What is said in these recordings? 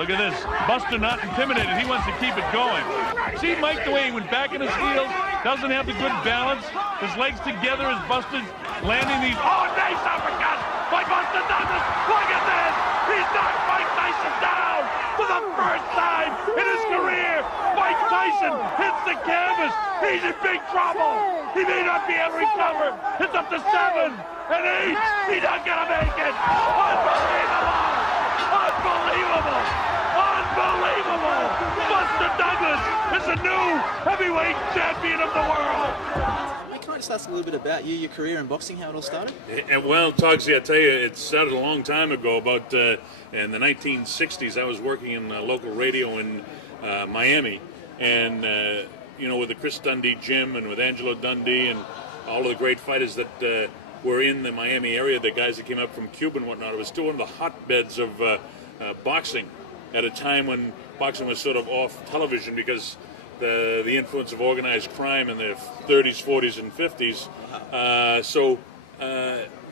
Look at this. Buster not intimidated. He wants to keep it going. See Mike the way he went back in his heels. Doesn't have the good balance. His legs together as Buster's landing these. Oh, nice uppercut by Buster Douglas. Look at this. He's knocked Mike Tyson down for the first time in his career. Mike Tyson hits the canvas. He's in big trouble. He may not be able to recover. It's up to 7 and 8. He's not going to make it. Unbelievable. Unbelievable! Unbelievable! Buster Douglas is the new heavyweight champion of the world! Hey, can I just ask a little bit about you, your career in boxing, how it all started? Well, Togsy, I tell you, it started a long time ago, about in the 1960s. I was working in local radio in Miami, and with the Chris Dundee gym and with Angelo Dundee and all of the great fighters that were in the Miami area, the guys that came up from Cuba and whatnot. It was still one of the hotbeds of boxing at a time when boxing was sort of off television because the influence of organized crime in the 30s, 40s, and 50s. So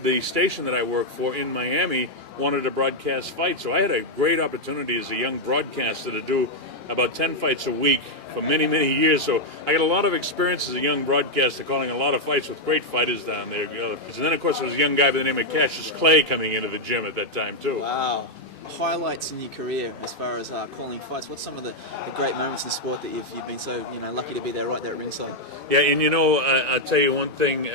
the station that I worked for in Miami wanted to broadcast fights. So I had a great opportunity as a young broadcaster to do about 10 fights a week for many, many years. So I got a lot of experience as a young broadcaster calling a lot of fights with great fighters down there. And then, of course, there was a young guy by the name of Cassius Clay coming into the gym at that time, too. Wow. Highlights in your career as far as calling fights. What's some of the great moments in sport that you've been so lucky to be there right there at ringside? Yeah, and I'll tell you one thing.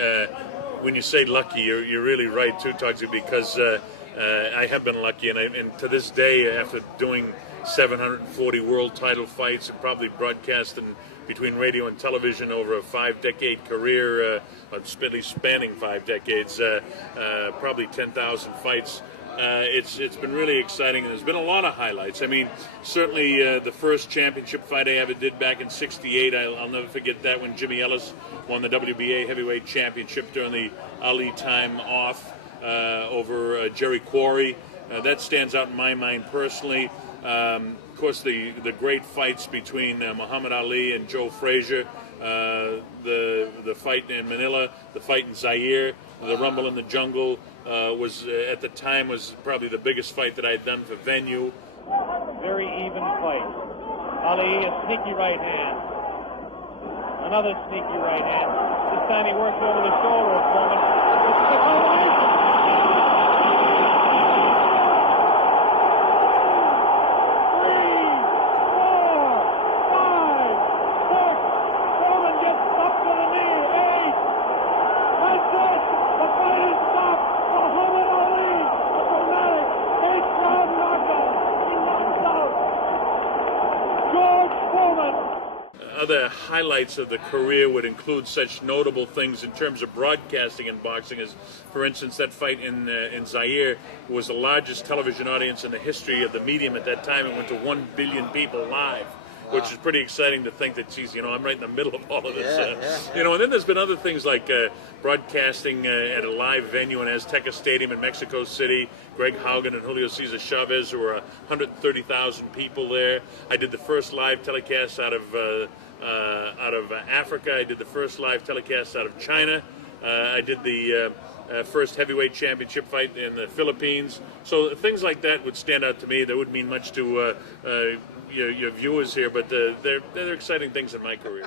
When you say lucky, you're really right, too, Togsy, because I have been lucky. And to this day, after doing 740 world title fights and probably broadcasting between radio and television over a 5-decade career, at least spanning 5 decades, probably 10,000 fights. It's been really exciting, and there's been a lot of highlights. I mean, certainly the first championship fight I ever did back in '68, I'll never forget that, when Jimmy Ellis won the WBA heavyweight championship during the Ali time off over Jerry Quarry. That stands out in my mind personally. Of course, the great fights between Muhammad Ali and Joe Frazier, the fight in Manila, the fight in Zaire, the Rumble in the Jungle was at the time was probably the biggest fight that I had done for venue. Very even fight. Ali, a sneaky right hand. Another sneaky right hand. This time he works over the shoulder of Foreman. Other highlights of the career would include such notable things in terms of broadcasting in boxing as, for instance, that fight in Zaire was the largest television audience in the history of the medium at that time. It went to 1 billion people live, which is pretty exciting to think that, geez, I'm right in the middle of all of this. And then there's been other things like broadcasting at a live venue in Azteca Stadium in Mexico City. Greg Haugen and Julio Cesar Chavez, who were 130,000 people there. I did the first live telecast out of Africa. I did the first live telecast out of China. I did the first heavyweight championship fight in the Philippines. So things like that would stand out to me. That wouldn't mean much to your viewers here, but they're exciting things in my career.